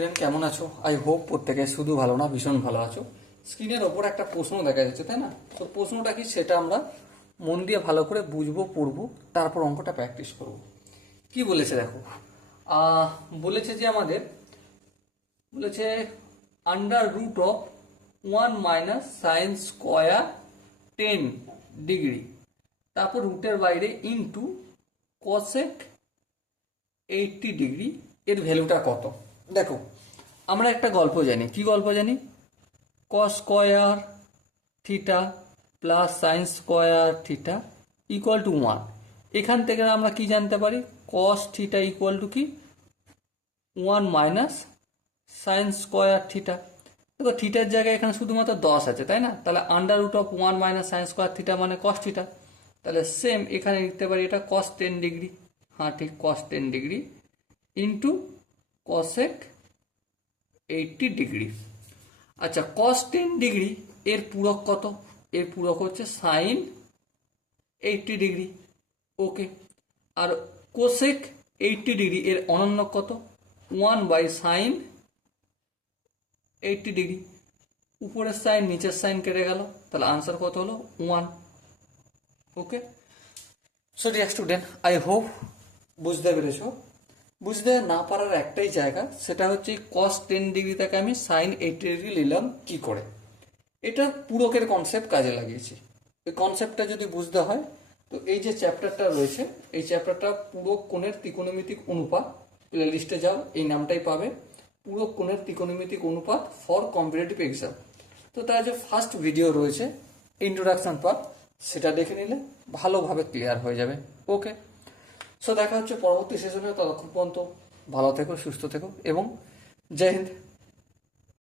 Student কেমন আছো? I hope প্রত্যেকে শুধু ভালো না ভীষণ ভালো আছো। স্ক্রিনের ওপর একটা প্রশ্ন দেখা যাচ্ছে, তাই না? তো প্রশ্নটা কি সেটা আমরা মন দিয়ে ভালো করে বুঝবো, পড়বো, তারপর অঙ্কটা প্র্যাকটিস করব। কি বলেছে দেখো, বলেছে যে আমাদের বলেছে under root of 1 - sin² 10 degree, তারপর রুটের বাইরে ইনটু cosec 80 ডিগ্রি এর ভ্যালুটা কত। দেখো, আমরা একটা গল্প জানি। কি গল্প জানি? Cos square theta plus sine square theta equal to 1। এখান থেকে আমরা কি জানতে পারি? কস থিটা ইকুয়াল টু কি? 1 - sin² থিটা। দেখো, থিটার জায়গায় এখানে শুধুমাত্র 10 আছে, তাই না? তাহলে under root of 1 - sin² theta মানে কস থিটা। তাহলে সেম এখানে লিখতে পারি এটা কস 10 ডিগ্রি। হ্যাঁ ঠিক, কস 10 ডিগ্রি ইন্টু কসেক 80 ডিগ্রি। আচ্ছা, কস 10 ডিগ্রি এর পূরক কত? এর পূরক হচ্ছে সাইন 80 ডিগ্রি। ওকে, আর কোসেক 80 ডিগ্রি এর অনন্য কত? 1/sin 80 degree. উপরের সাইন নিচের সাইন কেটে গেল, তাহলে আনসার কত হলো? 1। Okay, so dear student, I hope বুঝতে পেরেছো। বুঝতে না পারার একটাই জায়গা, সেটা হচ্ছে কস 10 ডিগ্রি থেকে আমি সাইন 80 ডিগ্রি নিলাম কি করে। এটা পূরকের কনসেপ্ট কাজে লাগিয়েছি। এই কনসেপ্টটা যদি বুঝতে হয়, তো এই যে চ্যাপ্টারটা রয়েছে, এই চ্যাপ্টারটা পূরক কোণের ত্রিকোণমিতিক অনুপাত, প্লে লিস্টে যাও, এই নামটাই পাবে, পূরক কোণের ত্রিকোণমিতিক অনুপাত ফর কম্পিটিটিভ এক্সাম। তো তার যে ফার্স্ট ভিডিও রয়েছে ইন্ট্রোডাকশন পার্ট, সেটা দেখে নিলে ভালোভাবে ক্লিয়ার হয়ে যাবে। ওকে, সো দেখা হচ্ছে পরবর্তী সেশনে। ততক্ষণ পর্যন্ত ভালো থেকো, সুস্থ থেকো এবং জয় হিন্দ।